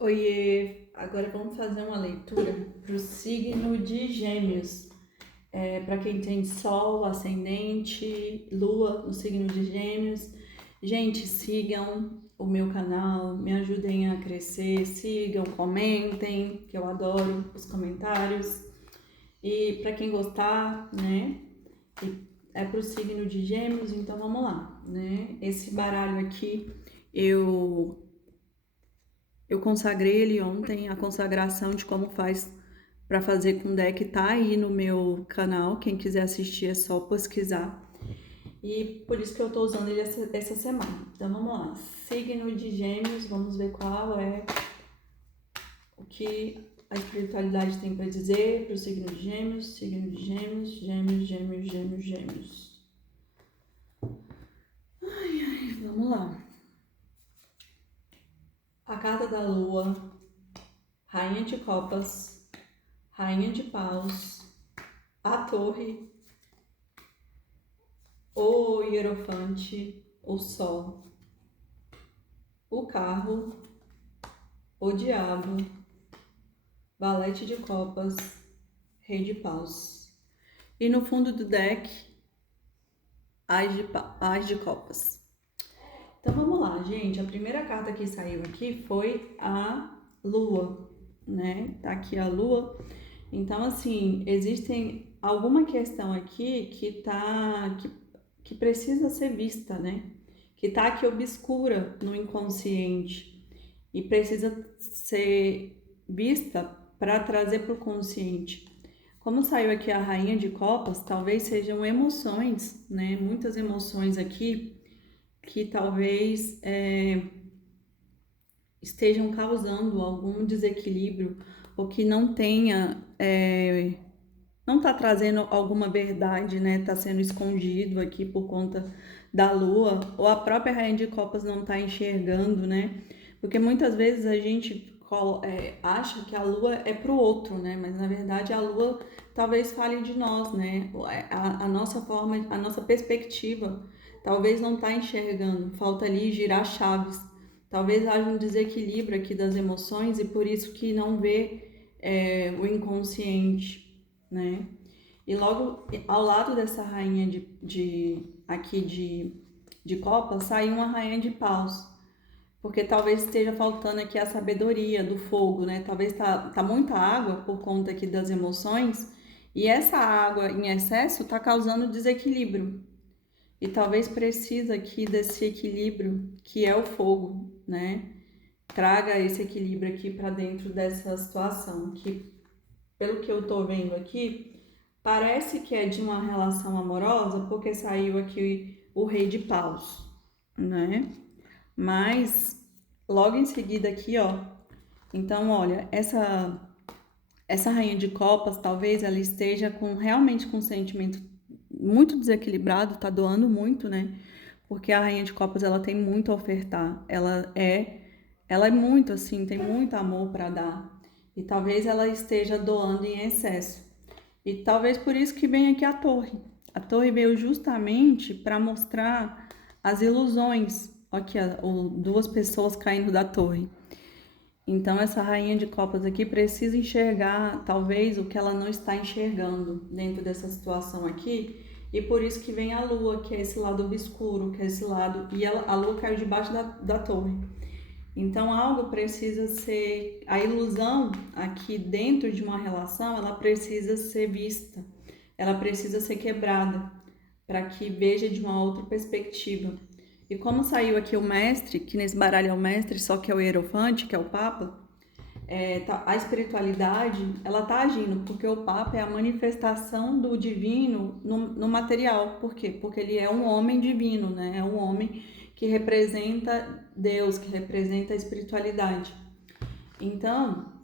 Oiê, agora vamos fazer uma leitura para o signo de Gêmeos. Para quem tem Sol, Ascendente, Lua no signo de Gêmeos. Gente, sigam o meu canal, me ajudem a crescer, sigam, comentem, que eu adoro os comentários. E para quem gostar, né, é para o signo de Gêmeos, então vamos lá, né? Esse baralho aqui eu consagrei ele ontem, a consagração de como faz para fazer com deck tá aí no meu canal, quem quiser assistir é só pesquisar. E por isso que eu tô usando ele essa semana. Então vamos lá, signo de Gêmeos, vamos ver qual é o que a espiritualidade tem para dizer para o signo de Gêmeos, signo de Gêmeos, Gêmeos, Gêmeos, Gêmeos, Gêmeos. Vamos lá. A carta da Lua, Rainha de Copas, Rainha de Paus, a Torre, o Hierofante, o Sol, o Carro, o Diabo, Valete de Copas, Rei de Paus. E no fundo do deck, As de Copas. Então vamos lá, gente. A primeira carta que saiu aqui foi a Lua, né? Tá aqui a Lua. Então, assim, existem alguma questão aqui que precisa ser vista, né? Que tá aqui obscura no inconsciente e precisa ser vista para trazer para o consciente. Como saiu aqui a Rainha de Copas, talvez sejam emoções, né? Muitas emoções aqui que talvez estejam causando algum desequilíbrio ou que não tenha, não está trazendo alguma verdade, né? Está sendo escondido aqui por conta da Lua, ou a própria Rainha de Copas não está enxergando, né? Porque muitas vezes a gente acha que a Lua é para o outro, né? Mas na verdade a Lua talvez fale de nós, né? A nossa forma, a nossa perspectiva talvez não está enxergando, falta ali girar chaves. Talvez haja um desequilíbrio aqui das emoções e por isso que não vê o inconsciente, né? E logo ao lado dessa rainha de copas saiu uma rainha de paus, porque talvez esteja faltando aqui a sabedoria do fogo, né? Talvez tá muita água por conta aqui das emoções e essa água em excesso tá causando desequilíbrio. E talvez precisa aqui desse equilíbrio que é o fogo, né? Traga esse equilíbrio aqui para dentro dessa situação, que pelo que eu tô vendo aqui, parece que é de uma relação amorosa, porque saiu aqui o Rei de Paus, né? Mas logo em seguida aqui, ó. Então, olha, essa rainha de copas, talvez ela esteja realmente com um sentimento muito desequilibrado, tá doando muito, né? Porque a rainha de copas ela tem muito a ofertar. Ela é muito assim, tem muito amor para dar. E talvez ela esteja doando em excesso. E talvez por isso que vem aqui a torre. A torre veio justamente para mostrar as ilusões. Aqui, duas pessoas caindo da torre. Então, essa rainha de copas aqui precisa enxergar, talvez, o que ela não está enxergando dentro dessa situação aqui. E por isso que vem a lua, que é esse lado obscuro, que é esse lado... E a lua caiu debaixo da torre. Então, algo precisa ser... A ilusão aqui dentro de uma relação, ela precisa ser vista. Ela precisa ser quebrada para que veja de uma outra perspectiva. E como saiu aqui o mestre, que nesse baralho é o mestre, só que é o hierofante, que é o papa, a espiritualidade, ela tá agindo, porque o papa é a manifestação do divino no material. Por quê? Porque ele é um homem divino, né? É um homem que representa Deus, que representa a espiritualidade. Então,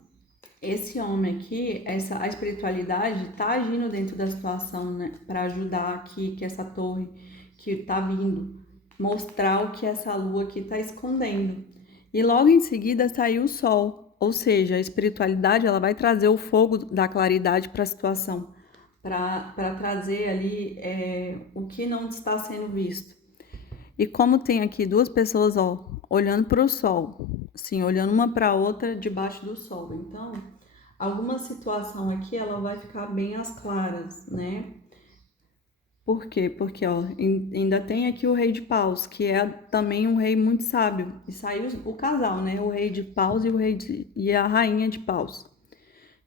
esse homem aqui, a espiritualidade tá agindo dentro da situação, né? Para ajudar aqui, que essa torre que tá vindo, mostrar o que essa lua aqui tá escondendo. E logo em seguida saiu o sol, ou seja, a espiritualidade ela vai trazer o fogo da claridade para a situação, para trazer ali o que não está sendo visto. E como tem aqui duas pessoas, ó, olhando para o sol, assim, olhando uma para outra debaixo do sol. Então, alguma situação aqui ela vai ficar bem às claras, né? Por quê? Porque ó, ainda tem aqui o rei de paus, que é também um rei muito sábio. E saiu o casal, né? O rei de paus e a rainha de paus.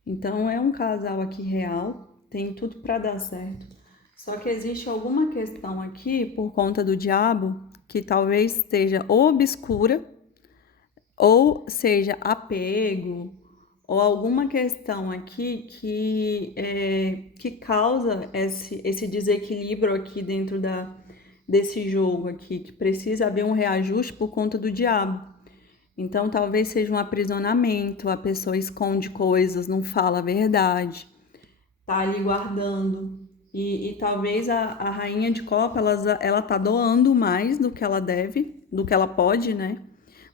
Então é um casal aqui real, tem tudo para dar certo. Só que existe alguma questão aqui por conta do diabo que talvez esteja ou obscura, ou seja apego, ou alguma questão aqui que causa esse desequilíbrio aqui dentro desse jogo aqui, que precisa haver um reajuste por conta do diabo. Então, talvez seja um aprisionamento, a pessoa esconde coisas, não fala a verdade, tá ali guardando. E talvez a rainha de copa, ela tá doando mais do que ela deve, do que ela pode, né?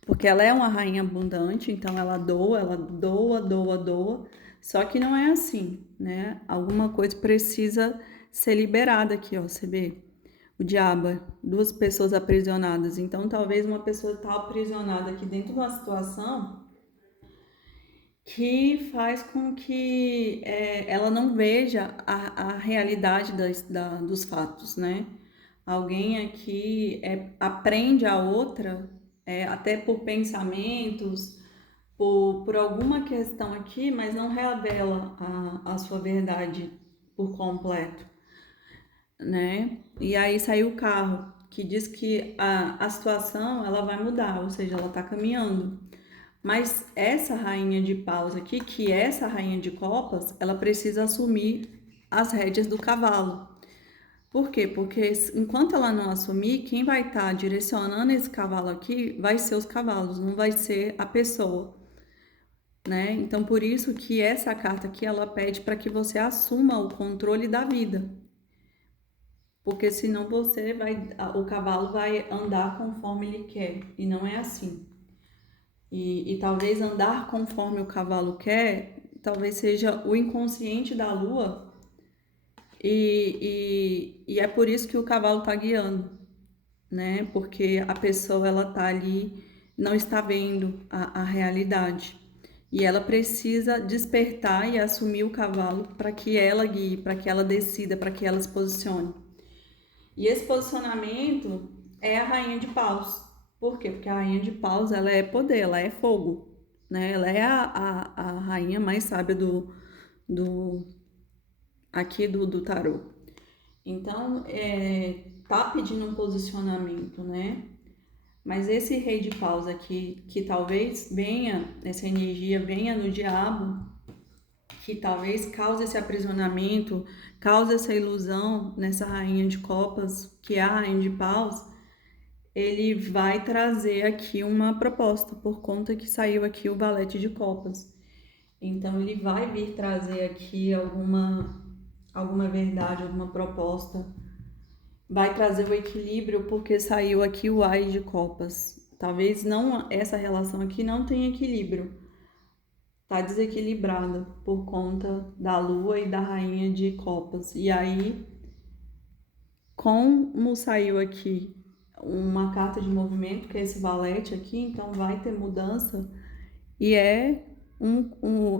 Porque ela é uma rainha abundante, então ela doa, doa, doa. Só que não é assim, né? Alguma coisa precisa ser liberada aqui, ó, você vê? O diabo, duas pessoas aprisionadas. Então, talvez uma pessoa está aprisionada aqui dentro de uma situação que faz com que ela não veja a realidade dos fatos, né? Alguém aqui aprende a outra, até por pensamentos, por alguma questão aqui, mas não revela a sua verdade por completo, né? E aí saiu o carro, que diz que a situação ela vai mudar, ou seja, ela tá caminhando. Mas essa rainha de paus aqui, que é essa rainha de copas, ela precisa assumir as rédeas do cavalo. Por quê? Porque enquanto ela não assumir, quem vai estar direcionando esse cavalo aqui vai ser os cavalos, não vai ser a pessoa, né? Então, por isso que essa carta aqui, ela pede para que você assuma o controle da vida. Porque senão o cavalo vai andar conforme ele quer, e não é assim. E talvez andar conforme o cavalo quer, talvez seja o inconsciente da lua, e é por isso que o cavalo está guiando, né? Porque a pessoa ela tá ali, não está vendo a realidade. E ela precisa despertar e assumir o cavalo para que ela guie, para que ela decida, para que ela se posicione. E esse posicionamento é a rainha de paus. Por quê? Porque a rainha de paus, ela é poder, ela é fogo, né? Ela é a rainha mais sábia do aqui do tarô. Então, tá pedindo um posicionamento, né? Mas esse rei de paus aqui, que talvez venha, essa energia venha no diabo, que talvez cause esse aprisionamento, cause essa ilusão nessa rainha de copas, que é a rainha de paus, ele vai trazer aqui uma proposta, por conta que saiu aqui o valete de copas. Então, ele vai vir trazer aqui alguma verdade, alguma proposta, vai trazer o equilíbrio, porque saiu aqui o Ai de copas. Talvez não essa relação aqui não tenha equilíbrio, tá desequilibrada por conta da lua e da rainha de copas. E aí, como saiu aqui uma carta de movimento, que é esse valete aqui, então vai ter mudança e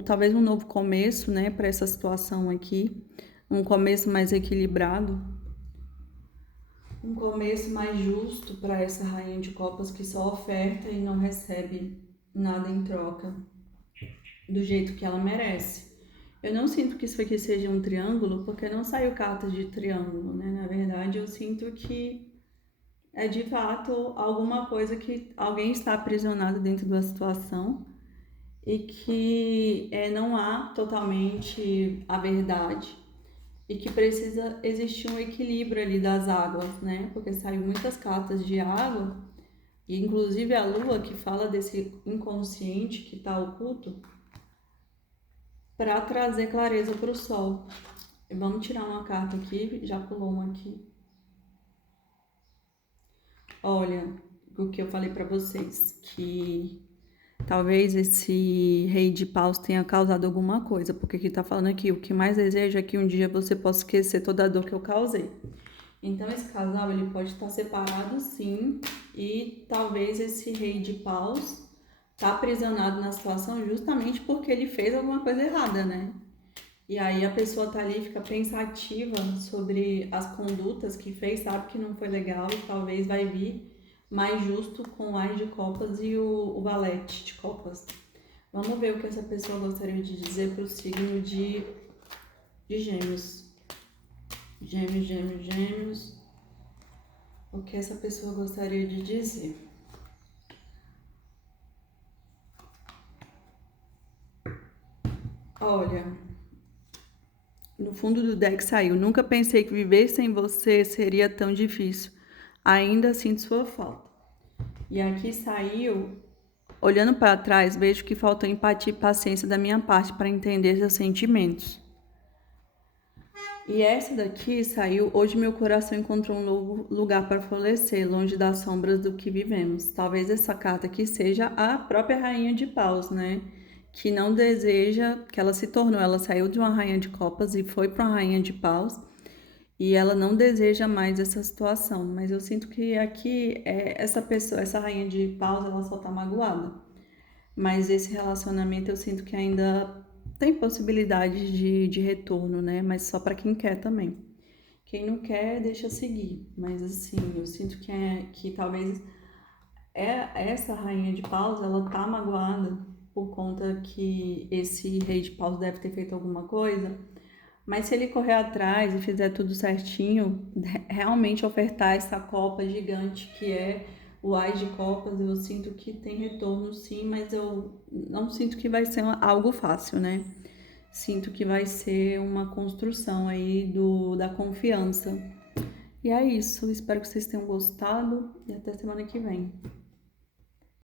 talvez um novo começo, né, para essa situação aqui, um começo mais equilibrado, um começo mais justo para essa rainha de copas que só oferta e não recebe nada em troca do jeito que ela merece. Eu não sinto que isso aqui seja um triângulo, porque não saiu cartas de triângulo, né? Na verdade, eu sinto que é de fato alguma coisa que alguém está aprisionado dentro da situação e que não há totalmente a verdade e que precisa existir um equilíbrio ali das águas, né? Porque saiu muitas cartas de água, e inclusive a lua que fala desse inconsciente que está oculto, para trazer clareza para o sol. Vamos tirar uma carta aqui, já pulou uma aqui. Olha, o que eu falei para vocês, que talvez esse rei de paus tenha causado alguma coisa, porque aqui tá falando aqui, o que mais desejo é que um dia você possa esquecer toda a dor que eu causei. Então esse casal, ele pode estar separado sim, e talvez esse rei de paus tá aprisionado na situação justamente porque ele fez alguma coisa errada, né? E aí a pessoa tá ali, fica pensativa sobre as condutas que fez, sabe que não foi legal e talvez vai vir mais justo com o As de Copas e o Valete de Copas. Vamos ver o que essa pessoa gostaria de dizer pro signo de Gêmeos. Gêmeos, Gêmeos, Gêmeos. O que essa pessoa gostaria de dizer? Olha, no fundo do deck saiu: nunca pensei que viver sem você seria tão difícil. Ainda sinto sua falta. E aqui saiu: olhando para trás, vejo que faltou empatia e paciência da minha parte para entender seus sentimentos. E essa daqui saiu: hoje meu coração encontrou um novo lugar para florescer, longe das sombras do que vivemos. Talvez essa carta aqui seja a própria Rainha de Paus, né? Que não deseja, que ela se tornou, ela saiu de uma Rainha de Copas e foi para uma Rainha de Paus. E ela não deseja mais essa situação, mas eu sinto que aqui essa pessoa, essa Rainha de Paus, ela só tá magoada. Mas esse relacionamento eu sinto que ainda tem possibilidade de retorno, né? Mas só para quem quer também. Quem não quer, deixa seguir. Mas assim, eu sinto que talvez essa rainha de paus, ela tá magoada por conta que esse rei de paus deve ter feito alguma coisa. Mas se ele correr atrás e fizer tudo certinho, realmente ofertar essa copa gigante que é o As de Copas, eu sinto que tem retorno sim, mas eu não sinto que vai ser algo fácil, né? Sinto que vai ser uma construção aí da confiança. E é isso, espero que vocês tenham gostado e até semana que vem.